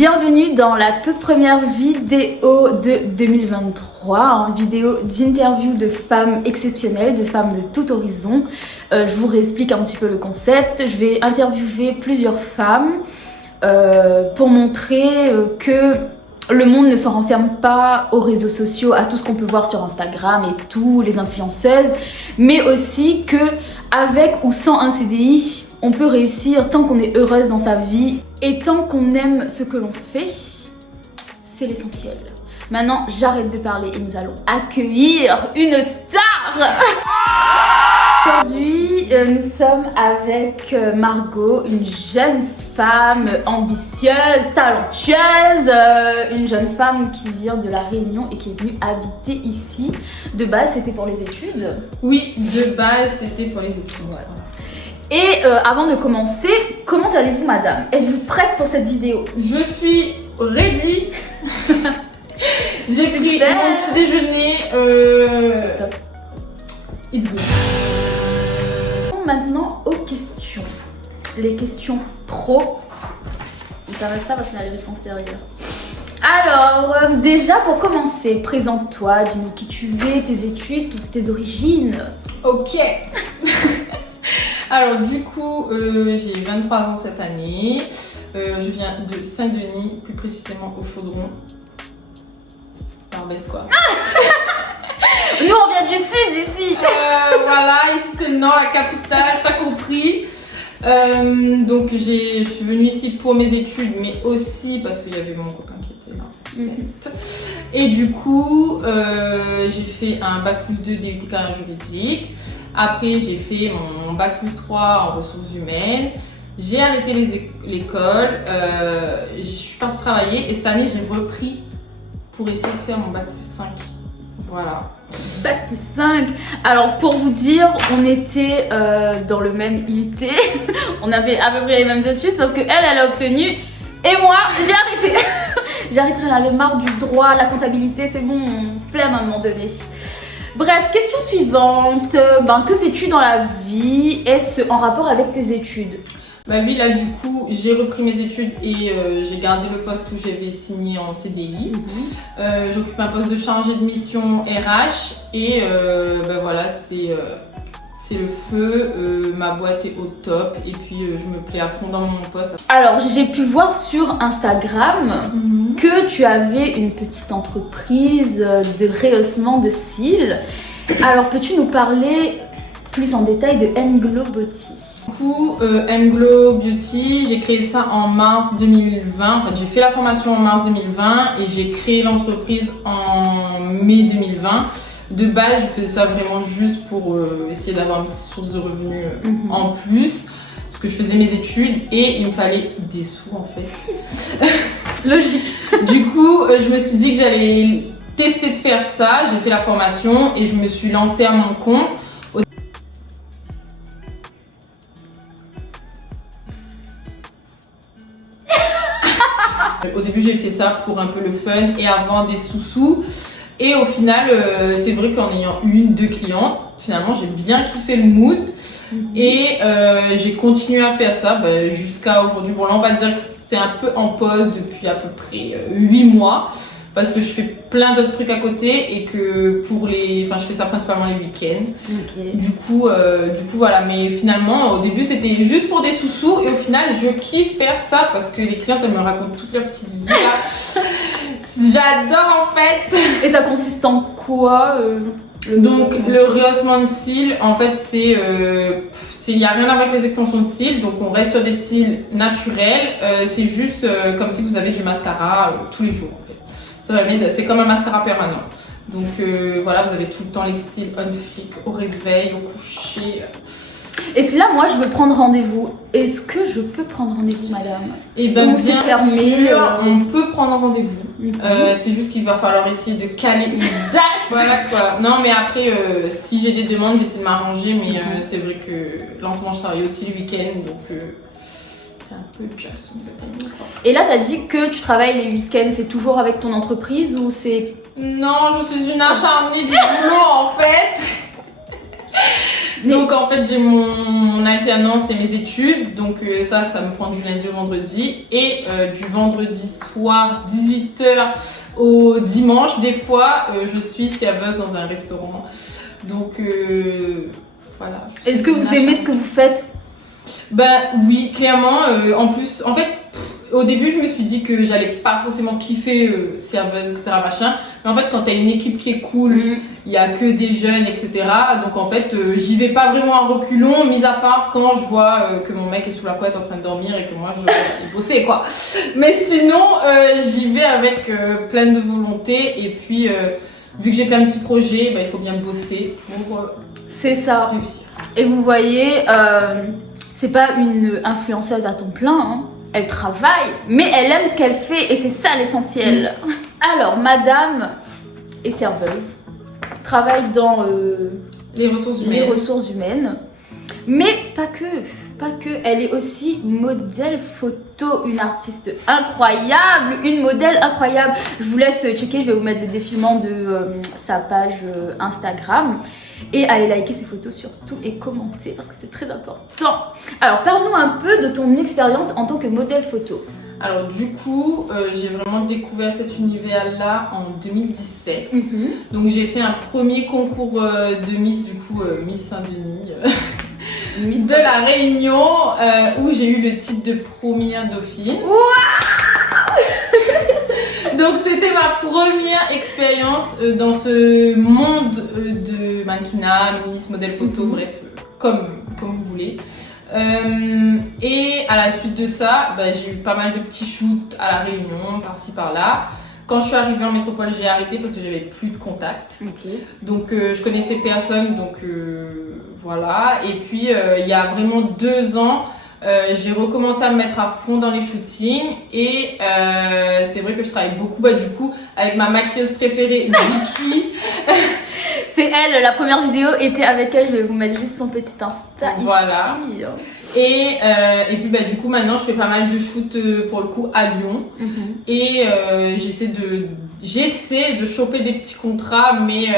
Bienvenue dans la toute première vidéo de 2023, une vidéo d'interview de femmes exceptionnelles, de femmes de tout horizon. Je vous réexplique un petit peu le concept. Je vais interviewer plusieurs femmes pour montrer que le monde ne s'en renferme pas aux réseaux sociaux, à tout ce qu'on peut voir sur Instagram et tout, les influenceuses, mais aussi que avec ou sans un CDI, on peut réussir tant qu'on est heureuse dans sa vie et tant qu'on aime ce que l'on fait, c'est l'essentiel. Maintenant, j'arrête de parler et nous allons accueillir une star. Aujourd'hui, nous sommes avec Margot, une jeune femme ambitieuse, talentueuse, une jeune femme qui vient de La Réunion et qui est venue habiter ici. De base, c'était pour les études? Oui, de base, c'était pour les études. Voilà. Et avant de commencer, comment allez-vous, madame? Êtes-vous prête pour cette vidéo? Je suis ready. J'ai pris mon petit déjeuner. Top. It's good. Maintenant aux questions. Les questions pro. Ça va parce qu'on a les défenses derrière. Alors, déjà pour commencer, présente-toi, dis-nous qui tu es, tes études, toutes tes origines. Ok. Alors du coup, j'ai 23 ans cette année. Je viens de Saint-Denis, plus précisément au Chaudron. Barbès quoi. Nous on vient du sud ici. Voilà, ici c'est le nord, la capitale, t'as compris. Donc je suis venue ici pour mes études, mais aussi parce qu'il y avait mon copain qui était là. Et du coup, j'ai fait un bac plus 2 DUT carrière juridique. Après, j'ai fait mon bac plus 3 en ressources humaines. J'ai arrêté l'école. Je suis partie travailler et cette année, j'ai repris pour essayer de faire mon bac plus 5. Voilà. Bac plus 5. Alors pour vous dire, on était dans le même IUT. On avait à peu près les mêmes études, sauf que elle a obtenu et moi j'ai arrêté. J'ai arrêté, j'en avais marre du droit, la comptabilité, c'est bon, flemme à un moment donné. Bref, question suivante. Que fais-tu dans la vie? Est-ce en rapport avec tes études? Bah oui, là du coup, j'ai repris mes études et j'ai gardé le poste où j'avais signé en CDI. J'occupe un poste de chargé de mission RH et voilà, c'est le feu, ma boîte est au top et puis je me plais à fond dans mon poste. Alors, j'ai pu voir sur Instagram que tu avais une petite entreprise de rehaussement de cils. Alors, peux-tu nous parler plus en détail de Mglow Beauty? Du coup, Mglow Beauty, j'ai créé ça en mars 2020. En fait, j'ai fait la formation en mars 2020 et j'ai créé l'entreprise en mai 2020. De base, je faisais ça vraiment juste pour essayer d'avoir une petite source de revenus en plus. Parce que je faisais mes études et il me fallait des sous en fait. Logique. Du coup, je me suis dit que j'allais tester de faire ça. J'ai fait la formation et je me suis lancée à mon compte. Au début, j'ai fait ça pour un peu le fun et avoir des sous-sous. Et au final, c'est vrai qu'en ayant deux clients, finalement, j'ai bien kiffé le mood. Et j'ai continué à faire ça jusqu'à aujourd'hui. Bon, là, on va dire que c'est un peu en pause depuis à peu près 8 mois. Parce que je fais plein d'autres trucs à côté et que je fais ça principalement les week-ends. Okay. Du coup, voilà. Mais finalement, au début, c'était juste pour des sous-sous et au final, je kiffe faire ça parce que les clientes, elles me racontent toutes leurs petites vies. J'adore en fait. Et ça consiste en quoi Donc, le rehaussement de cils, en fait, il n'y a rien à voir avec les extensions de cils. Donc, on reste sur des cils naturels. C'est juste comme si vous avez du mascara tous les jours en fait. C'est comme un mascara permanent. Donc voilà, vous avez tout le temps les cils on flic au réveil, au coucher. Et si là, moi, je veux prendre rendez-vous, est-ce que je peux prendre rendez-vous, madame? Et bien c'est fermé, on peut prendre rendez-vous. C'est juste qu'il va falloir essayer de caler une date. Voilà quoi. Non, mais après, si j'ai des demandes, j'essaie de m'arranger. Mais c'est vrai que là, en ce moment, je travaille aussi le week-end. Donc c'est un peu just. Et là, t'as dit que tu travailles les week-ends, c'est toujours avec ton entreprise ou c'est... Non, je suis une acharnée du boulot en fait. Donc en fait j'ai mon alternance et mes études, donc ça me prend du lundi au vendredi et du vendredi soir 18h au dimanche des fois je suis serveuse dans un restaurant. Donc voilà. Est-ce que vous aimez ce que vous faites? Ben oui, clairement. En plus, en fait, au début, je me suis dit que j'allais pas forcément kiffer serveuse, etc. machin. Mais en fait, quand t'as une équipe qui est cool, il y a que des jeunes, etc. Donc en fait, j'y vais pas vraiment à reculons, mis à part quand je vois que mon mec est sous la couette en train de dormir et que moi je vais bosser quoi. Mais sinon, j'y vais avec plein de volonté et puis vu que j'ai plein de petits projets, ben, il faut bien bosser pour c'est ça. Réussir. Et vous voyez, c'est pas une influenceuse à temps plein, hein. Elle travaille, mais elle aime ce qu'elle fait et c'est ça l'essentiel. Alors, madame est serveuse, travaille dans les ressources humaines. Mais pas que. Elle est aussi modèle photo, une artiste incroyable, une modèle incroyable. Je vous laisse checker, je vais vous mettre le défilement de sa page Instagram. Et allez liker ses photos surtout et commenter parce que c'est très important. Alors parle-nous un peu de ton expérience en tant que modèle photo. Alors du coup, j'ai vraiment découvert cet univers-là en 2017. Donc j'ai fait un premier concours de Miss, du coup Miss Saint-Denis de la Réunion où j'ai eu le titre de première dauphine. Donc c'était ma première expérience dans ce monde de mannequinat, Miss, modèle photo, bref, comme vous voulez. Et à la suite de ça, j'ai eu pas mal de petits shoots à la Réunion, par-ci par-là. Quand je suis arrivée en métropole, j'ai arrêté parce que j'avais plus de contact. Donc je connaissais personne, donc voilà. Et puis il y a vraiment 2 ans, j'ai recommencé à me mettre à fond dans les shootings et c'est vrai que je travaille beaucoup du coup avec ma maquilleuse préférée Vicky. C'est elle, la première vidéo était avec elle, je vais vous mettre juste son petit Insta voilà. Ici. Et puis du coup maintenant je fais pas mal de shoots pour le coup à Lyon et j'essaie de choper des petits contrats mais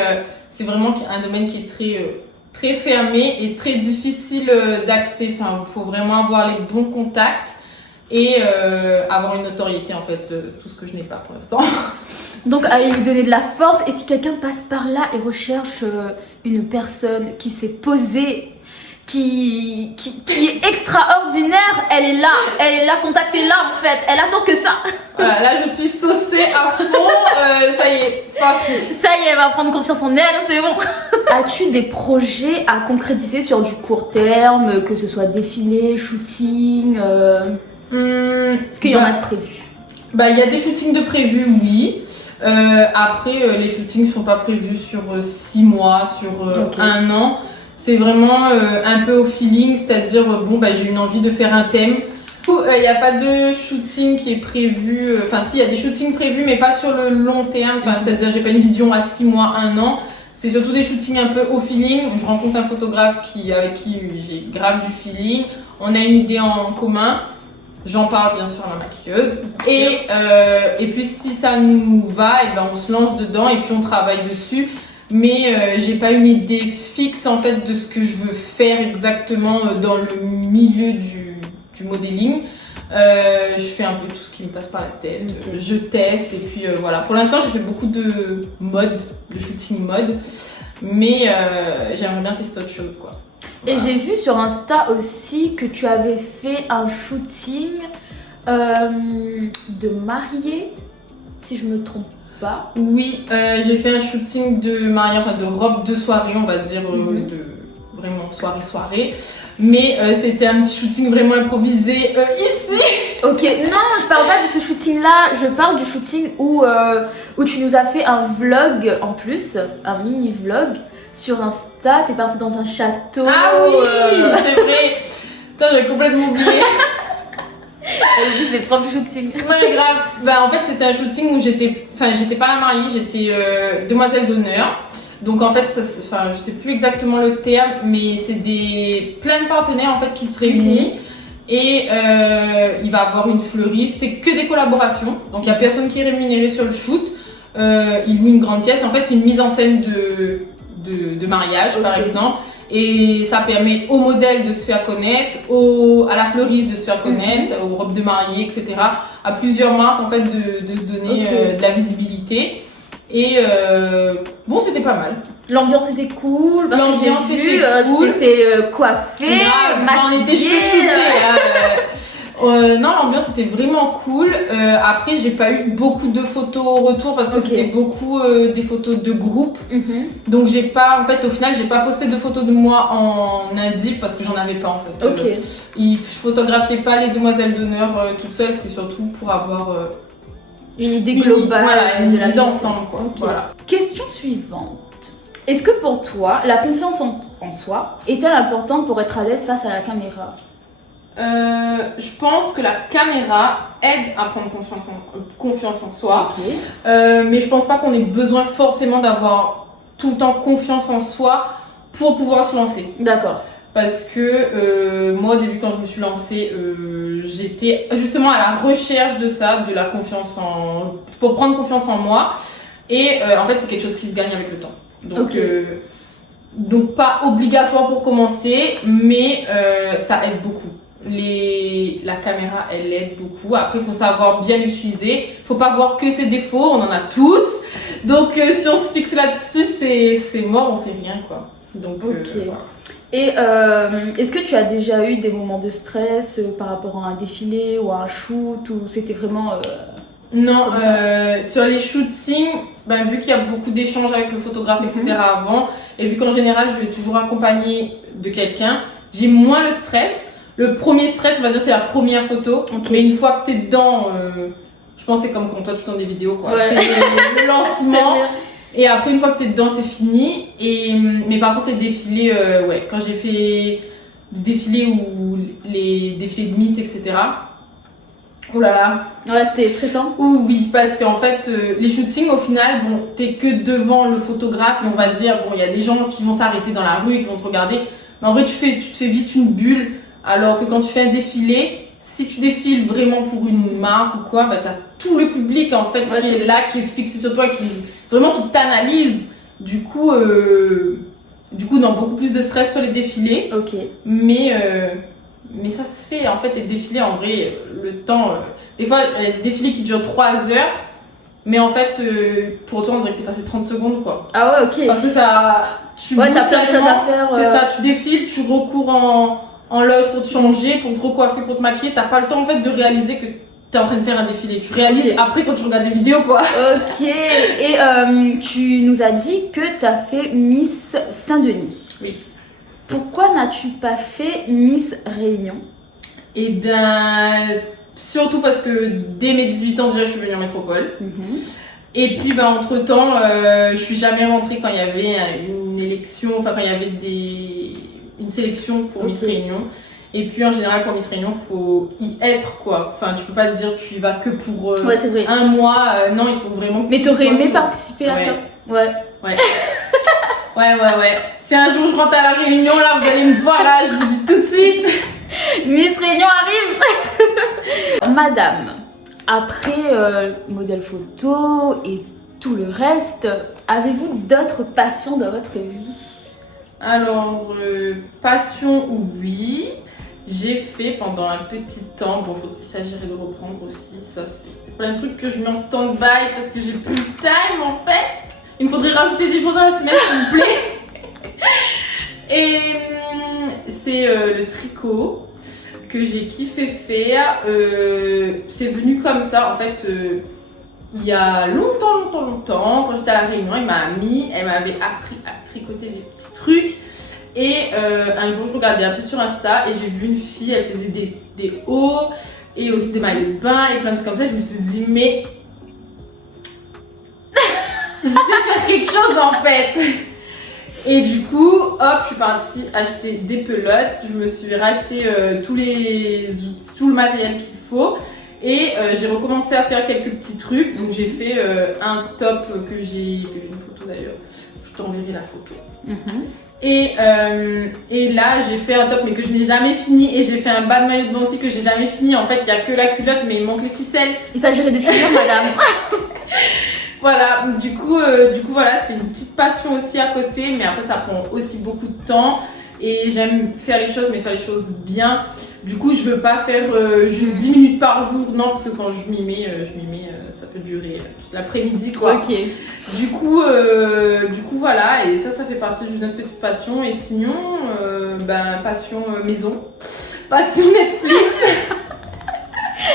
c'est vraiment un domaine qui est très fermé et très difficile d'accès. Enfin, il faut vraiment avoir les bons contacts et avoir une notoriété en fait, tout ce que je n'ai pas pour l'instant. Donc allez lui donner de la force et si quelqu'un passe par là et recherche une personne qui s'est posée, qui est extraordinaire, elle est là, contactez-la en fait, elle attend que ça. Voilà, là je suis saucée à fond, ça y est, c'est parti. Ça y est, elle va prendre confiance en elle, c'est bon. As-tu des projets à concrétiser sur du court terme, que ce soit défilé, shooting est-ce qu'il y en a de prévu? Il y a des shootings de prévus, oui. Après, les shootings ne sont pas prévus sur 6 mois, sur 1 an. C'est vraiment un peu au feeling, c'est-à-dire, j'ai une envie de faire un thème. Il n'y a pas de shooting qui est prévu, enfin si, il y a des shootings prévus, mais pas sur le long terme, c'est-à-dire j'ai pas une vision à 6 mois, 1 an. C'est surtout des shootings un peu au feeling. Je rencontre un photographe avec qui j'ai grave du feeling. On a une idée en commun. J'en parle bien sûr à ma maquilleuse. Et puis si ça nous va, on se lance dedans et puis on travaille dessus. Mais j'ai pas une idée fixe en fait de ce que je veux faire exactement dans le milieu du modeling. Je fais un peu tout ce qui me passe par la tête. Je teste et puis voilà. Pour l'instant, j'ai fait beaucoup de shooting mode. Mais j'aimerais bien tester autre chose quoi. Et j'ai vu sur Insta aussi que tu avais fait un shooting de mariée, si je me trompe pas. Oui, j'ai fait un shooting de mariée, enfin de robe de soirée, on va dire, de vraiment soirée. Mais c'était un petit shooting vraiment improvisé ici. Ok, non, je parle pas de ce shooting-là, je parle du shooting où tu nous as fait un vlog en plus, un mini vlog. Sur Insta, t'es partie dans un château. Ah oui, c'est vrai. Putain, j'avais complètement oublié. Elle dit c'est propre shooting. Ouais, grave. En fait, c'était un shooting où j'étais pas la mariée, j'étais demoiselle d'honneur. Donc en fait, je sais plus exactement le terme, mais c'est plein de partenaires en fait qui se réunissent. Et il va avoir une fleuriste. C'est que des collaborations. Donc il y a personne qui est rémunéré sur le shoot. Il loue une grande pièce. En fait, c'est une mise en scène de mariage par exemple Et ça permet au modèle de se faire connaître, à la fleuriste de se faire connaître, aux robes de mariée, etc. À plusieurs marques en fait de se donner de la visibilité. Et bon, c'était pas mal. L'ambiance était cool. L'ambiance était cool. Tu t'es fait coiffer, maquiller. On était chouchoutés. Non, l'ambiance était vraiment cool. Après, j'ai pas eu beaucoup de photos au retour parce que c'était beaucoup des photos de groupe. Donc j'ai pas, en fait, au final, j'ai pas posté de photos de moi en indiv parce que j'en avais pas en fait. Je photographiais pas les demoiselles d'honneur toute seule. C'était surtout pour avoir une idée globale de la vie d'ensemble, quoi. Voilà. Question suivante. Est-ce que pour toi, la confiance en soi est-elle importante pour être à l'aise face à la caméra? Je pense que la caméra aide à prendre confiance en soi. Mais je pense pas qu'on ait besoin forcément d'avoir tout le temps confiance en soi pour pouvoir se lancer. D'accord. Parce que moi, au début, quand je me suis lancée, j'étais justement à la recherche de ça, de la confiance pour prendre confiance en moi. Et en fait, c'est quelque chose qui se gagne avec le temps. Donc pas obligatoire pour commencer, mais ça aide beaucoup. La caméra, elle aide beaucoup. Après, il faut savoir bien l'utiliser. Il faut pas voir que ses défauts, on en a tous. Donc si on se fixe là-dessus, c'est mort, on fait rien, quoi. Donc voilà. Et est-ce que tu as déjà eu des moments de stress par rapport à un défilé ou à un shoot, ou c'était vraiment non, sur les shootings, vu qu'il y a beaucoup d'échanges avec le photographe, etc. avant, et vu qu'en général je vais toujours accompagner de quelqu'un, j'ai moins le stress. Le premier stress, on va dire, c'est la première photo. Mais une fois que t'es dedans, je pense que c'est comme quand toi tu tournes des vidéos, quoi. C'est le lancement. Et après, une fois que t'es dedans, c'est fini. Mais par contre, les défilés, quand j'ai fait des défilés ou les défilés de Miss, etc. Oh là là. Ouais, c'était stressant. Oui, parce qu'en fait, les shootings, au final, bon, t'es que devant le photographe et on va dire, bon, il y a des gens qui vont s'arrêter dans la rue, qui vont te regarder. Mais en vrai, tu te fais vite une bulle. Alors que quand tu fais un défilé, si tu défiles vraiment pour une marque ou quoi, t'as tout le public en fait qui est là, qui est fixé sur toi, qui t'analyse. Du coup, non, beaucoup plus de stress sur les défilés. Mais ça se fait. En fait, les défilés, en vrai, le temps... des fois, il y a des défilés qui durent 3 heures. Mais en fait, pour toi, on dirait que t'es passé 30 secondes, quoi. Ah ouais, ok. Parce que ça... t'as plein de choses à faire. C'est ça, tu défiles, tu recours en loge pour te changer, pour te recoiffer, pour te maquiller. T'as pas le temps, en fait, de réaliser que t'es en train de faire un défilé. Tu réalises après quand tu regardes les vidéos, quoi. Et tu nous as dit que t'as fait Miss Saint-Denis. Oui. Pourquoi n'as-tu pas fait Miss Réunion? Eh bien, surtout parce que dès mes 18 ans, déjà, je suis venue en métropole. Et puis, entre-temps, je suis jamais rentrée quand il y avait une élection, enfin, quand il y avait une sélection pour Miss Réunion. Et puis, en général, pour Miss Réunion, faut y être, quoi. Enfin, tu peux pas te dire tu y vas que pour un mois. Non, il faut vraiment... Mais t'aurais aimé participer à ça? Ouais. Si un jour je rentre à la Réunion, là, vous allez me voir, là, je vous dis tout de suite. Miss Réunion arrive. Madame, après modèle photo et tout le reste, avez-vous d'autres passions dans votre vie? Alors, passion, oui. J'ai fait pendant un petit temps, il s'agirait de reprendre aussi, ça c'est plein de trucs que je mets en stand-by parce que j'ai plus le time en fait. Il me faudrait rajouter des jours dans la semaine s'il vous plaît. Et c'est le tricot que j'ai kiffé faire. C'est venu comme ça en fait. Il y a longtemps, quand j'étais à la Réunion, elle m'avait appris à tricoter des petits trucs. Et un jour, je regardais un peu sur Insta et j'ai vu une fille, elle faisait des hauts et aussi des maillots de bain et plein de trucs comme ça. Je me suis dit, mais je sais faire quelque chose en fait. Et du coup, hop, je suis partie acheter des pelotes. Je me suis racheté tout le matériel qu'il faut. Et j'ai recommencé à faire quelques petits trucs. Donc j'ai fait un top que j'ai une photo d'ailleurs. Je t'enverrai la photo. Et là j'ai fait un top mais que je n'ai jamais fini. Et j'ai fait un bas de maillot de bain aussi que j'ai jamais fini. En fait il n'y a que la culotte mais il manque les ficelles. Il s'agirait de finir madame. Voilà, du coup voilà, c'est une petite passion aussi à côté. Mais après ça prend aussi beaucoup de temps. et j'aime faire les choses, mais faire les choses bien. Du coup, je veux pas faire juste 10 minutes par jour, non, parce que quand je m'y mets, ça peut durer toute l'après-midi, quoi. Ok. Du coup, voilà, et ça fait partie d'une autre petite passion. Et sinon, passion maison, passion Netflix.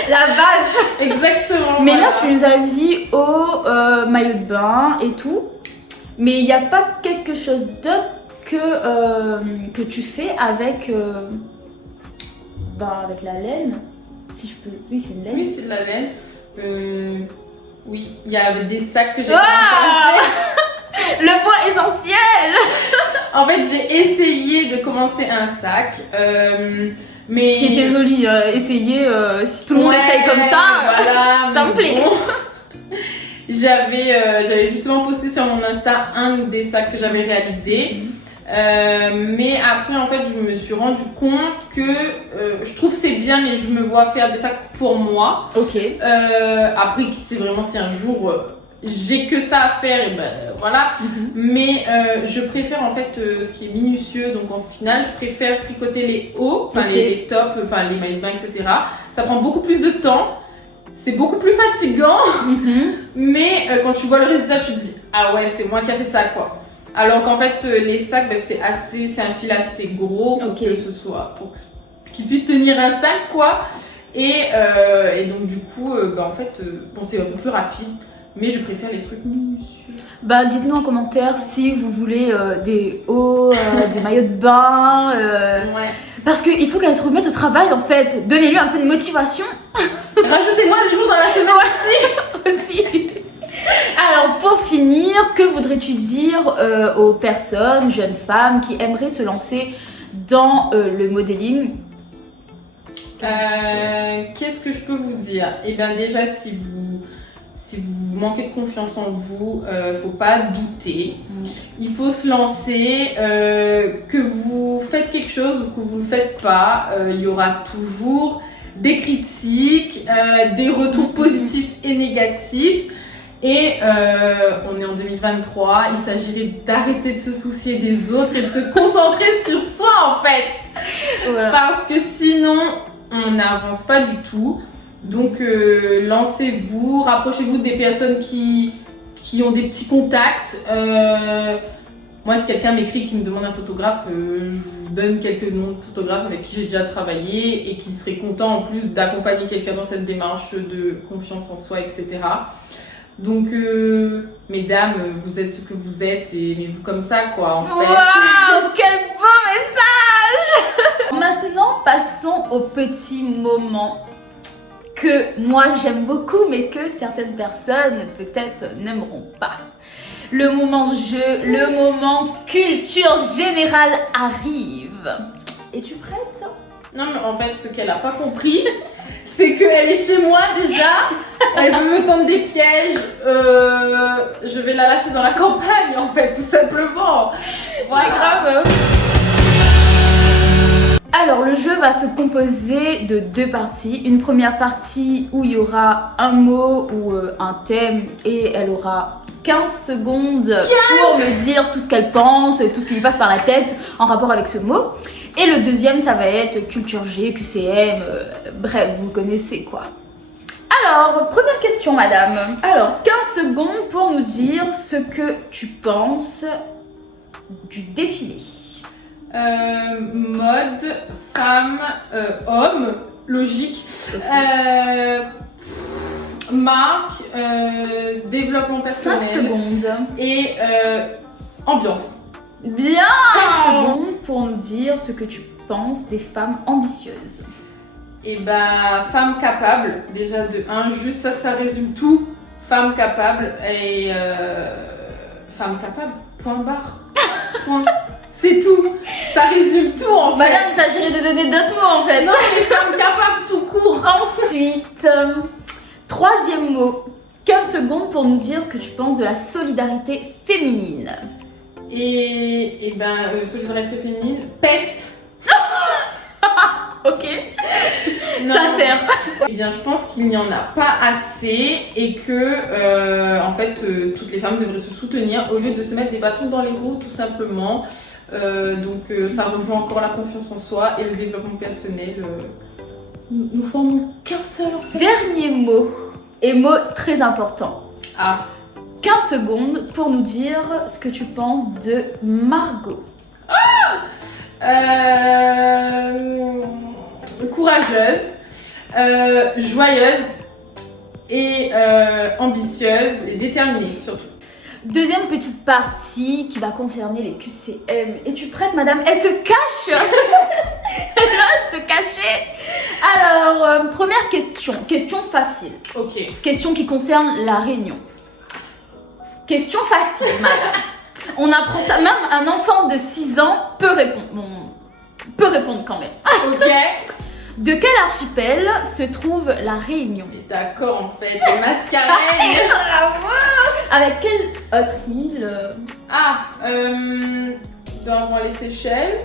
La base. Exactement. Mais voilà. là, tu nous as dit maillot de bain et tout. Mais il n'y a pas quelque chose d'autre que tu fais avec, avec la laine. Si je peux. Oui, c'est une laine. Oui, c'est de la laine. Oui, il y avait des sacs que j'ai Ah commencé à faire. Le point essentiel. En fait, j'ai essayé de commencer un sac. Mais... Qui était joli, essayer, si tout le monde essaye comme ça, voilà, ça me plaît. Bon. J'avais justement posté sur mon Insta un des sacs que j'avais réalisé. Mais après, en fait, je me suis rendu compte que je trouve c'est bien, mais je me vois faire des sacs pour moi. Ok. Après, c'est vraiment si un jour j'ai que ça à faire, et voilà. Mais je préfère en fait ce qui est minutieux. Donc en final, je préfère tricoter les hauts, enfin les tops, enfin les maillots de bain, etc. Ça prend beaucoup plus de temps. C'est beaucoup plus fatigant. Mais quand tu vois le résultat, tu te dis ah ouais, c'est moi qui a fait ça, quoi. Alors qu'en fait, les sacs, c'est un fil assez gros pour que ce soit, pour qu'ils puissent tenir un sac, quoi. Et donc du coup, en fait, c'est un peu plus rapide, mais je préfère les trucs minutieux. Dites-nous en commentaire si vous voulez des hauts, des maillots de bain. Ouais. Parce qu'il faut qu'elle se remette au travail, en fait. Donnez-lui un peu de motivation. Rajoutez-moi des jours dans la semaine aussi. Alors, pour finir, que voudrais-tu dire aux personnes, jeunes femmes, qui aimeraient se lancer dans le modeling? Qu'est-ce que je peux vous dire? Eh bien, déjà, si vous manquez de confiance en vous, faut pas douter. Il faut se lancer. Que vous faites quelque chose ou que vous ne le faites pas, il y aura toujours des critiques, des retours positifs et négatifs. Et on est en 2023, il s'agirait d'arrêter de se soucier des autres et de se concentrer sur soi, en fait. Voilà. Parce que sinon, on n'avance pas du tout. Donc lancez-vous, rapprochez-vous des personnes qui ont des petits contacts. Moi, si quelqu'un m'écrit qui me demande un photographe, je vous donne quelques noms de photographes avec qui j'ai déjà travaillé et qui seraient contents en plus d'accompagner quelqu'un dans cette démarche de confiance en soi, etc. Donc, mesdames, vous êtes ce que vous êtes et aimez-vous comme ça, quoi, en fait. Waouh, quel beau message. Maintenant, passons au petit moment que moi j'aime beaucoup, mais que certaines personnes peut-être n'aimeront pas. Le moment jeu, le moment culture générale arrive. Es-tu prête? Non, mais en fait, ce qu'elle a pas compris, c'est qu'elle est chez moi déjà. Elle veut me tendre des pièges. Je vais la lâcher dans la campagne, en fait, tout simplement. Voilà. Grave. Alors, le jeu va se composer de deux parties. Une première partie où il y aura un mot ou un thème et elle aura 15 secondes pour me dire tout ce qu'elle pense, tout ce qui lui passe par la tête en rapport avec ce mot. Et le deuxième, ça va être culture G, QCM, bref, vous connaissez quoi. Alors, première question, madame. Alors, 15 secondes pour nous dire ce que tu penses du défilé. Mode, femme, homme, logique. Marque, développement personnel. 5 secondes. Et ambiance. Bien. 5 secondes pour nous dire ce que tu penses des femmes ambitieuses. Et femme capable, déjà de 1, juste ça résume tout. Femme capable et femme capable, point barre. Point. C'est tout. Ça résume tout en fait. Madame, il s'agirait de donner d'autres mots en fait. Non, mais femme capable tout court. Ensuite, troisième mot. 15 secondes pour nous dire ce que tu penses de la solidarité féminine. Et solidarité féminine, peste. Ok. Non. Sincère. Ouais, Eh bien, je pense qu'il n'y en a pas assez et que, en fait, toutes les femmes devraient se soutenir au lieu de se mettre des bâtons dans les roues, tout simplement. Ça rejoint encore la confiance en soi et le développement personnel. Nous formons qu'un seul, en fait. Dernier mot, et mot très important. Ah. 15 secondes pour nous dire ce que tu penses de Margot. Courageuse, joyeuse et ambitieuse et déterminée surtout. Deuxième petite partie qui va concerner les QCM. Es-tu prête, madame? Elle se cache. Elle va se cacher. Alors, première question. Question facile. Ok. Question qui concerne la Réunion. Question facile, madame. On apprend ça. Même un enfant de 6 ans peut répondre. Bon, peut répondre quand même. Ok. De quel archipel se trouve la Réunion? D'accord, en fait, les mascareilles. Avec quelle autre île? Doit avoir les Seychelles.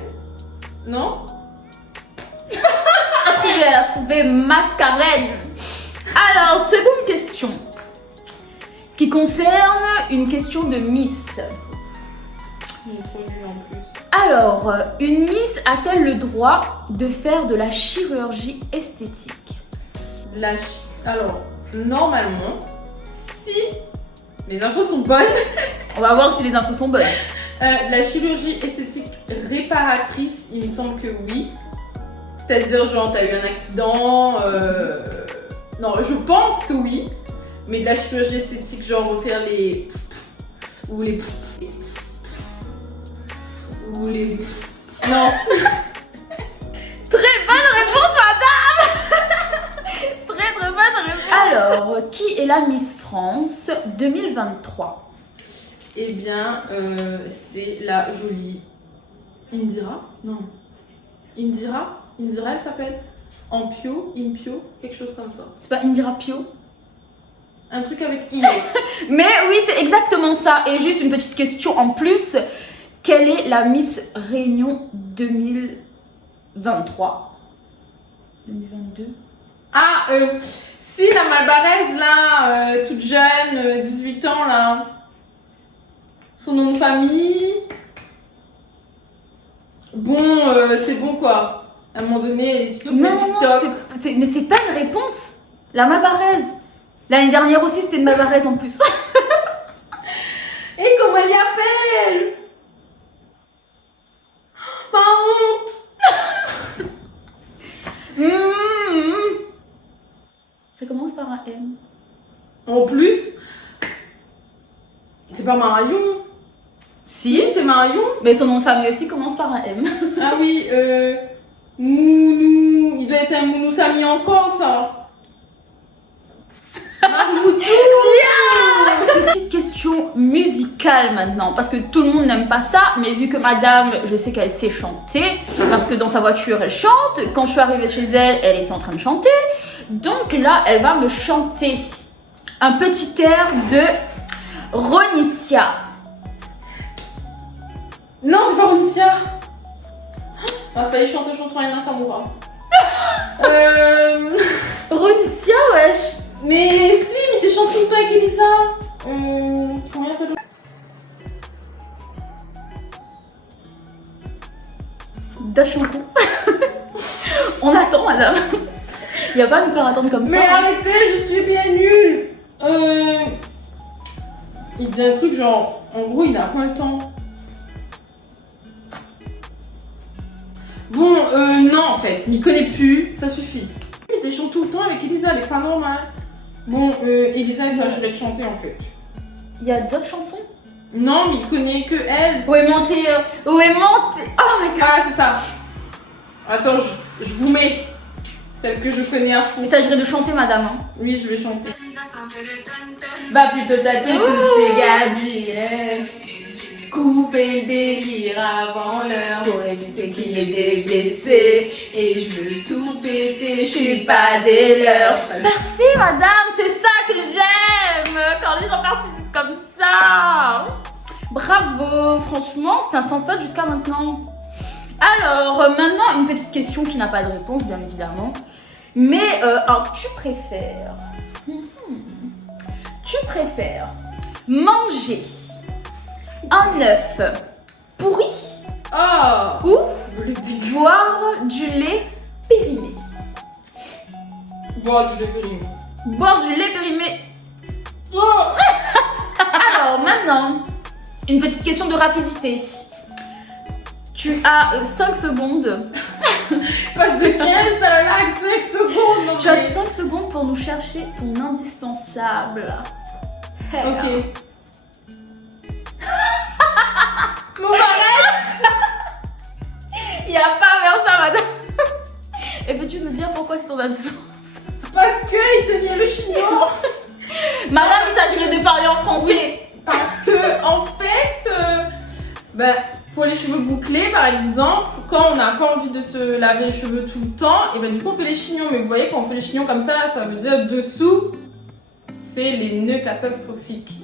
Non? Elle a trouvé Mascarade. Alors, seconde question. Qui concerne une question de Miss. Il est trop nul en plus. Alors, une Miss a-t-elle le droit de faire de la chirurgie esthétique? Alors, normalement, si mes infos sont bonnes, On va voir si les infos sont bonnes. de la chirurgie esthétique réparatrice, il me semble que oui. C'est-à-dire, genre, t'as eu un accident. Non, je pense que oui. Mais de la chirurgie esthétique, genre refaire les. Ou les. Ou les. Non. Très bonne réponse, madame. Très bonne réponse. Alors, qui est la Miss France 2023? Eh bien, c'est la jolie Indira. Non. Indira, elle s'appelle Impio, quelque chose comme ça. C'est pas Indira Pio? Un truc avec I. Mais oui, c'est exactement ça. Et juste une petite question en plus. Quelle est la Miss Réunion 2023? 2022? Si, la Malbaraise, là, toute jeune, 18 ans, là. Son nom de famille. Bon, c'est bon, quoi. À un moment donné, il suffit de TikTok. Mais c'est pas une réponse. La Malbaraise. L'année dernière aussi, c'était une Malbaraise en plus. Et comment elle y appelle? Ma honte. Ça commence par un M. En plus, c'est pas Marion. Si, c'est Marion. Mais son nom de famille aussi commence par un M. Ah oui, Mounou. Il doit être un Mounou Samy encore, ça. Marmoutou. Petite question musicale maintenant, parce que tout le monde n'aime pas ça, mais vu que madame, je sais qu'elle sait chanter, parce que dans sa voiture elle chante, quand je suis arrivée chez elle, elle était en train de chanter, donc là elle va me chanter un petit air de Ronicia. Non, c'est pas Ronicia. On a failli chanter chanson Ayana Nakamura. Ronicia, wesh. Mais si, mais t'es chanté tout le temps avec Elisa. Comment il appelle? D'autres chansons. On attend, madame. Il n'y a pas à nous faire attendre comme ça. Mais arrêtez, je suis bien nulle. Il dit un truc genre, en gros, il n'a pas le temps. Bon, non, en fait, m'y connaît plus, ça suffit. Mais t'es chanté tout le temps avec Elisa, elle est pas normale. Bon, Elisa, elle s'agirait de chanter en fait. Il y a d'autres chansons? Non, mais il connaît que elle. Où est montée Oh my god. Ah, c'est ça. Attends, je vous mets celle que je connais à fond. Il s'agirait de chanter, madame. Hein. Oui, je vais chanter. Bah plutôt ta tête dégagée. Couper le délire avant l'heure pour éviter qu'il y ait des blessés. Et je veux tout péter, je suis pas des leurs. Parfait, madame, c'est ça que j'aime quand les gens participent comme ça. Bravo, franchement, c'est un sans faute jusqu'à maintenant. Alors, maintenant, une petite question qui n'a pas de réponse, bien évidemment. Mais tu préfères... Tu préfères manger un œuf pourri Oh, ou boire du lait périmé? boire du lait périmé. Boire du lait périmé. Oh, Alors maintenant, une petite question de rapidité. Tu as 5 secondes. passe de 15 à la 5 secondes. Non, Tu as mais- 5 secondes pour nous chercher ton indispensable. Ok. Mon barrette. Il n'y a pas à faire ça, madame. Et peux-tu nous dire pourquoi c'est ton indispensable? Parce qu'il tenait le chignon. Madame, il s'agirait de parler en français. Parce que en fait, pour les cheveux bouclés par exemple, quand on n'a pas envie de se laver les cheveux tout le temps, et ben du coup on fait les chignons. Mais vous voyez, quand on fait les chignons comme ça veut dire dessous, c'est les nœuds catastrophiques.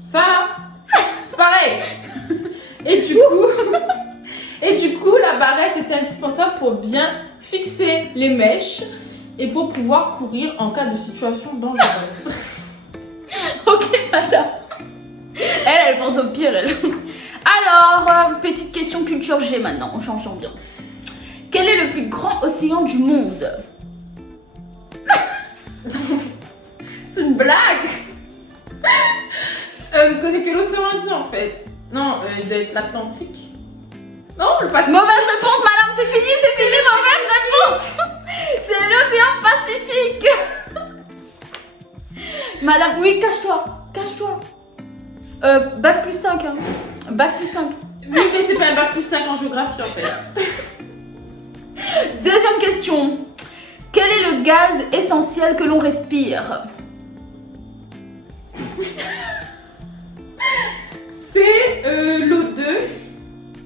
Ça là, c'est pareil. Et du coup, la barrette est indispensable pour bien fixer les mèches et pour pouvoir courir en cas de situation dangereuse. Ok, madame. Elle pense au pire, elle. Alors, petite question culture G maintenant, on change d'ambiance. Quel est le plus grand océan du monde? C'est une blague. Je connais que l'océan Indien en fait. Non, il doit être l'Atlantique. Non, le Pacifique. Mauvaise réponse, madame, c'est fini, mauvaise réponse. C'est l'océan Pacifique. Madame, oui, cache-toi. Bac plus 5, hein. Bac plus 5. Oui, mais c'est pas un bac plus 5 en géographie en fait. Deuxième question. Quel est le gaz essentiel que l'on respire? C'est l'O2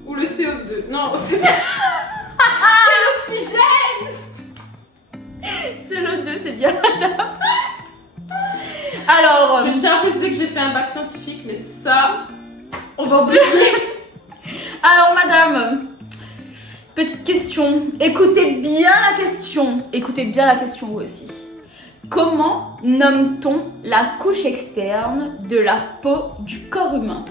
ou le CO2. Non, c'est pas. C'est l'oxygène. C'est le 2, c'est bien, madame. Alors, Je tiens à préciser que j'ai fait un bac scientifique, mais ça, on va oublier. alors, madame, petite question. Écoutez bien la question vous aussi. Comment nomme-t-on la couche externe de la peau du corps humain?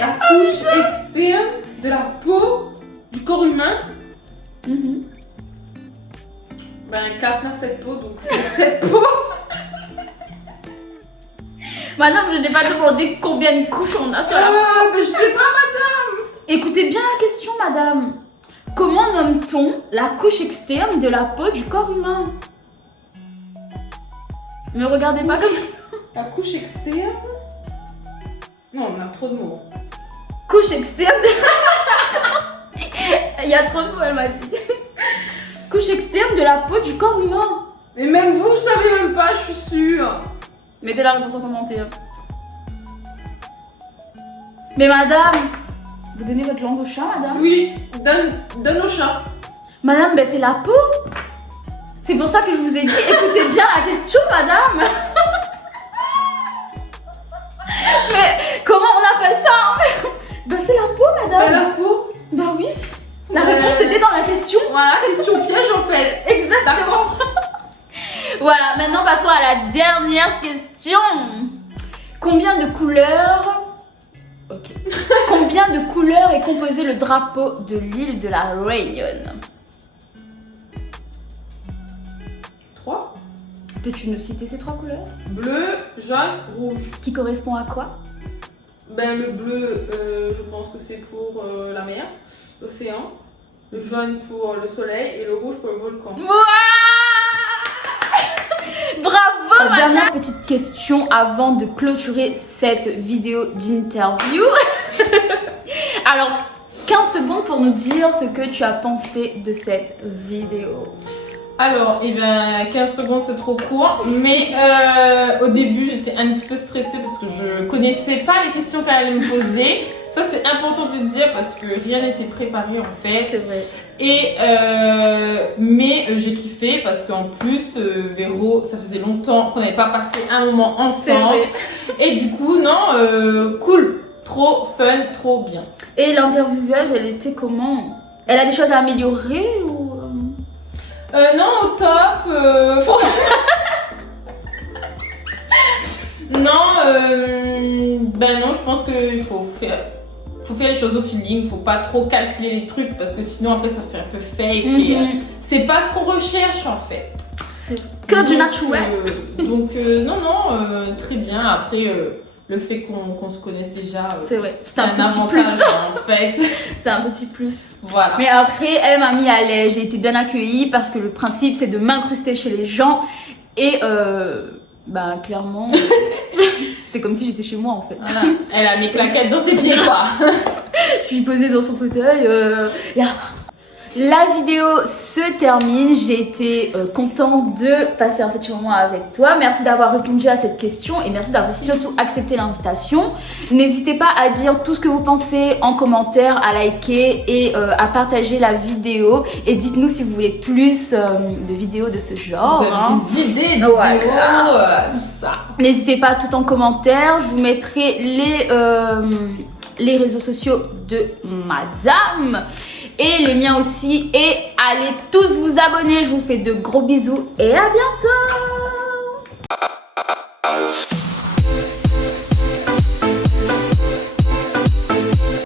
La couche externe de la peau du corps humain. Mhm. Un CAF n'a 7 peaux, donc c'est 7 peaux. Madame, je n'ai pas demandé combien de couches on a sur la peau. Mais je sais pas. Écoutez bien la question, madame. Comment nomme-t-on la couche externe de la peau du corps humain? Ne regardez pas comme... La couche externe. Non, on a trop de mots. Couche externe de... Il y a trop de mots, elle m'a dit. Couche externe de la peau du corps humain. Mais même vous savez même pas, je suis sûre. Mettez la réponse en commentaire. Mais madame, vous donnez votre langue au chat, madame? Oui, donne au chat. Madame, ben c'est la peau. C'est pour ça que je vous ai dit, écoutez bien la question, madame. Mais comment on appelle ça? Ben c'est la peau, madame. La peau. Ben oui. La réponse était dans la question. Voilà, question piège en fait. Exactement. Voilà, maintenant passons à la dernière question. Combien de couleurs... Ok. Combien de couleurs est composé le drapeau de l'île de la Réunion? 3. Peux-tu nous citer ces 3 couleurs? Bleu, jaune, rouge. Qui correspond à quoi? Le bleu, je pense que c'est pour la mer, l'océan. Le jaune pour le soleil et le rouge pour le volcan. Wouah! Bravo, madame. Dernière petite question avant de clôturer cette vidéo d'interview. Alors, 15 secondes pour nous dire ce que tu as pensé de cette vidéo. Alors, 15 secondes c'est trop court, mais au début j'étais un petit peu stressée parce que je connaissais pas les questions qu'elle allait me poser. Ça c'est important de dire parce que rien n'était préparé en fait. C'est vrai. Et mais j'ai kiffé parce qu'en plus Véro, ça faisait longtemps qu'on n'avait pas passé un moment ensemble. Et du coup non, cool. trop fun, trop bien. Et l'intervieweuse, elle était comment? Elle a des choses à améliorer ou... Non, au top. Non, ben non, je pense qu'il faut faire les choses au feeling, faut pas trop calculer les trucs parce que sinon après ça fait un peu fake et c'est pas ce qu'on recherche en fait. C'est que du naturel. Donc non, très bien. Après le fait qu'on se connaisse déjà, c'est vrai, c'est un petit plus en fait. C'est un petit plus. Voilà. Mais après, elle m'a mis à l'aise, j'ai été bien accueillie parce que le principe c'est de m'incruster chez les gens et bah clairement c'était comme si j'étais chez moi en fait. Voilà. Elle a mis claquettes dans ses pieds quoi. Je suis posée dans son fauteuil et la vidéo se termine. J'ai été contente de passer un petit moment avec toi. Merci d'avoir répondu à cette question et merci d'avoir surtout accepté l'invitation. N'hésitez pas à dire tout ce que vous pensez en commentaire, à liker et à partager la vidéo. Et dites-nous si vous voulez plus de vidéos de ce genre. Si vous avez des idées de vidéos, tout ça. N'hésitez pas tout en commentaire. Je vous mettrai les réseaux sociaux de madame et les miens aussi, et allez tous vous abonner. Je vous fais de gros bisous et à bientôt.